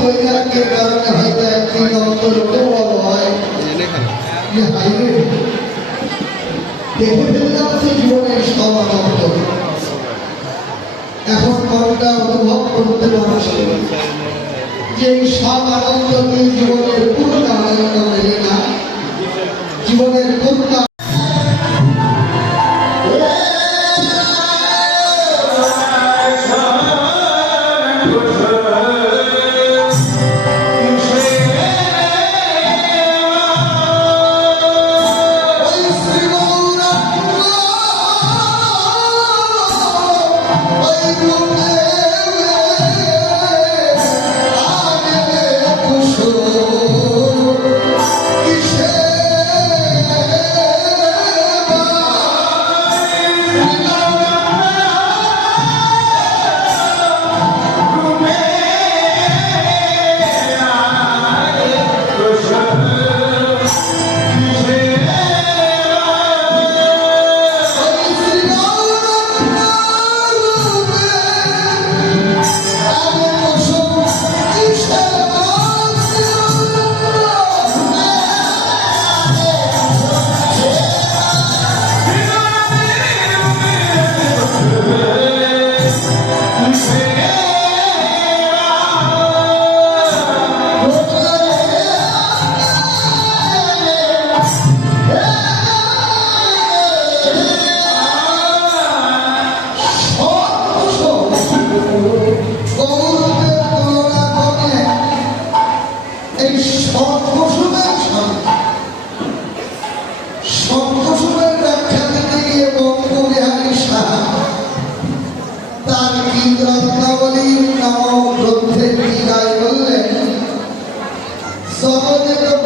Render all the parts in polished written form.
বৈরাগ্যের কারণে হয়তো একটি অন্তরকেও বলা হয় যে হাইওয়ে দেখে ফেললাম যে জীবনের সব আনন্দ এখন মনটা অনুভব করতে পারছে যে এই সব আনন্দ নিয়ে জীবনের পূর্ণ আনন্দ মেলে না, জীবনের পূর্ণ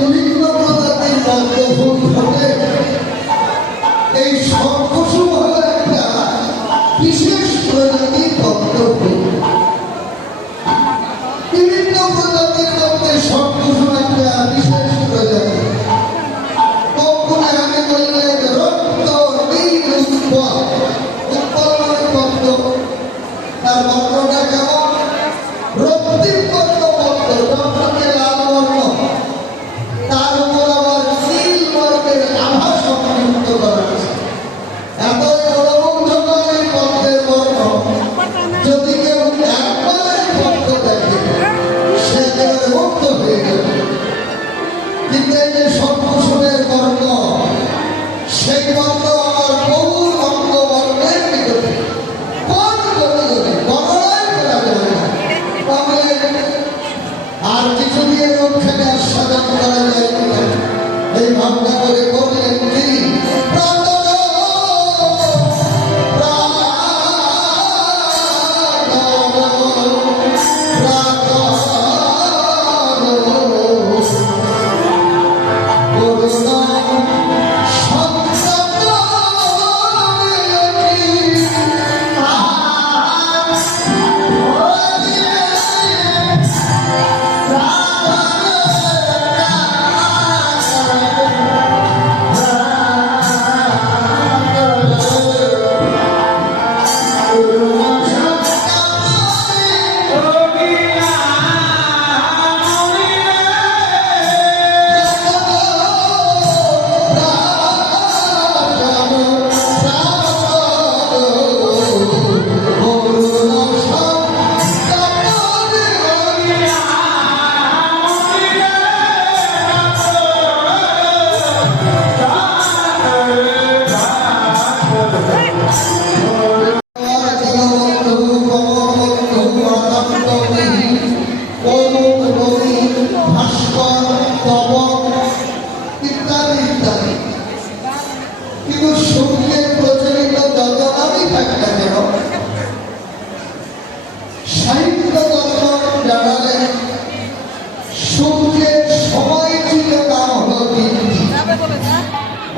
বিভিন্ন প্রজাতির পদ্মফুল ফোটে। এই শঙ্খচূড় হলো একটা বিশেষ প্রজাতির পদ্মফুল। বিভিন্ন প্রজাতির মধ্যে শঙ্খচূড় একটা বিশেষ প্রজাতি। পদ্মে আগে বললেন রক্ত নীল উৎপল, উৎপল মানে পদ্ম। তার বর্ণটা কেমন? রক্তিম পদ্ম, পদ্ম রক্তকে লাল বর্ণ, তার উপর আবার নীল বর্ণের আভা সংযুক্ত করা আছে। এতই মনোমুগ্ধকর এই পদ্মের বর্ণ, যদি কেউ একবার এই পদ্ম দেখে সে একেবারে মুগ্ধ হয়ে যাবে। কিন্তু এই যে শঙ্খচূড়ের বর্ণ, সেই বর্ণ আমার বহু অঙ্গ বর্ণের নিকটে আর কিছু দিয়ে রক্ষণে আস্বাদন করা যায় কিনা এই ভাবনা করে বললেন কি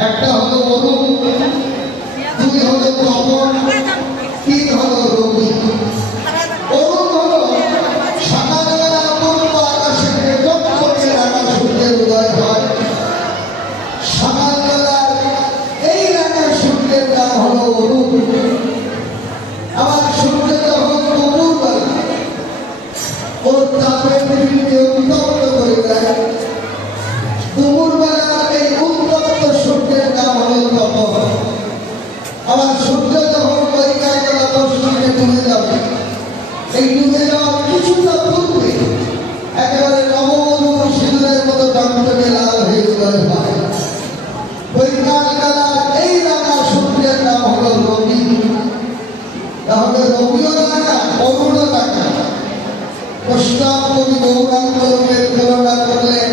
একটা হলো অরুণ, দুই হলো তপন, তিন হলো রবি। অরুণ হলো সকালবেলা অপূর্ব আকাশে টকটকে রাঙা সূর্যের উদয় হয়। সকালবেলার এই রাঙা সূর্যের নাম হলো অরুণ। আবার সূর্য যখন দুপুরবেলা ওর তাপের পৃথিবীকে উত্তপ্ত করে দেয়। দুপুরবেলা এই উত্তপ্ত সূর্যের নাম হল তপন। আবার সূর্য যখন বৈকালবেলা দশমীতে ডুবে যাবে, এই ডুবে যাওয়ার কিছুটা পূর্বে একেবারে নববধূ সিঁদুরের মতো টকটকে লাল হয়ে উদয় হয়। বৈকালবেলা এই রাঙা সূর্যের নাম হল রবি। তাহলে রবিও রাঙা, অরুণও রাঙা। প্রস্তাব কবি গৌরাঙ্গের তুলনা করলেন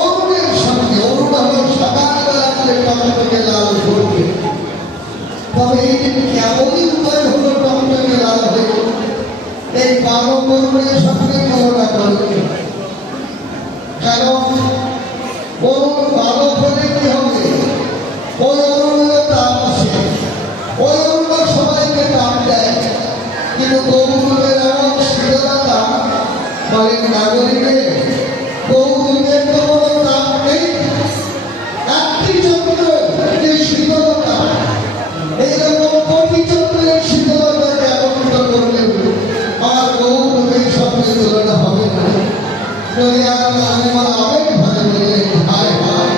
অরুণের সঙ্গে। অরুণ হল সকালবেলা যে টকটকে লাল সূর্য। তবে এই কেমনই উদয় হলো টকটকে লাল হয়ে, এই বানবরণের সঙ্গে তুলনা করলেন। কারণ অরুণ বালক হলে কি হবে? ওই অরুণের তাপ আসে, ওই অরুণ সবাইকে তাপ দেয়। কিন্তু গৌরবের এমন শীতলতা, বলেন নাগরিকে গৌরবের তো কোনো তাপ নেই। একটি চন্দ্র যে শীতলতা, এইরকম কোটি চন্দ্রের শীতলতাকে একত্রিত করলে আমার গৌরবের সঙ্গে তুলনা হবে না। যদি আমার আবেগ ভাবে বললেন হায় হায়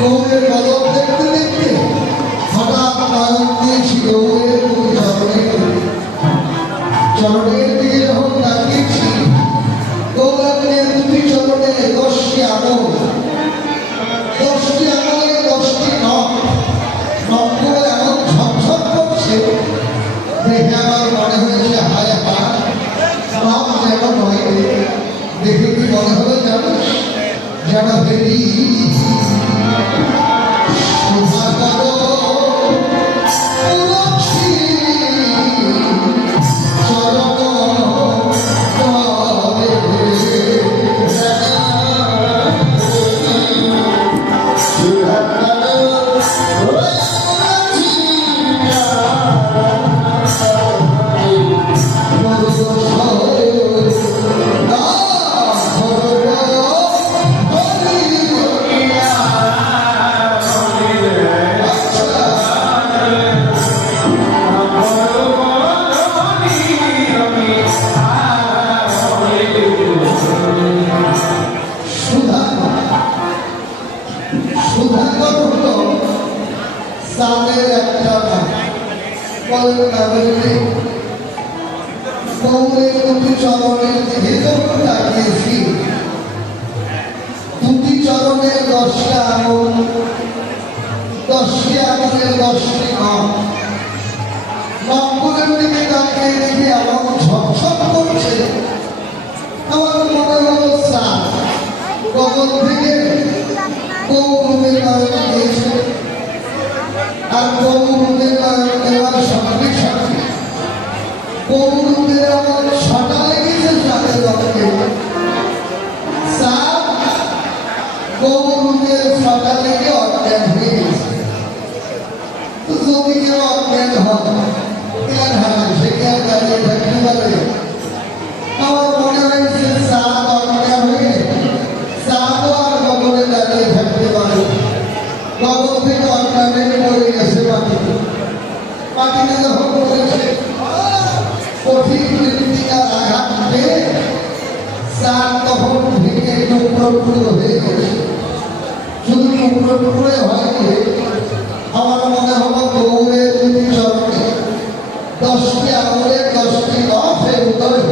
গৌরের বদল দেখতে দেখতে হঠাৎ নয়ন দিয়েছি গৌরের চরণের দিকে যখন তাকিয়েছি, গৌরাঙ্গের দুটি চরণে 10টি আঙুল, 10টি আঙুলে 10টি নখ, নখগুলো এমন ঝকঝক করছে, দেখে আমার মনে হয়েছে হায় হায় নখ যেন নয়। দেখে কি মনে হলো জানো? যেন বেরি দুটি চরণের 10টা আঙুল, 10টি আঙুলের 10টি নখ, নখগুলোর দিকে তাকিয়ে দেখি এমন ঝকঝক করছে। আমার মনে হলো স্নান গগন থেকে গৌরবের নয়ন দিয়েছে। আর গৌরবের নয়ন দেওয়ার সঙ্গে সঙ্গে গৌরবের এমন ছটা লেগেছে তাদের রক্তে। গৌরবের ছটা লেগে অজ্ঞান হয়ে গেছে। যদি কেউ অজ্ঞান হয় সে কি আর দাঁড়িয়ে থাকতে পারে? আমার মনে হয়েছে সাত অজ্ঞান হয়ে সাতও আর গগনে দাঁড়িয়ে থাকতে পারে। গগন থেকে অজ্ঞান হয়ে পড়ে গেছে মাটিতে। মাটিতে যখন পড়েছে কঠিন মৃত্তিকার আঘাত পেয়ে সাত তখন ভেঙে টুকরো টুকরো হয়ে গেছে। শুধু টুকরো টুকরো হয়নি, আমার মনে হলো গৌরের দুটি চরণে 10টি আঙুলের 10 উদ্ধার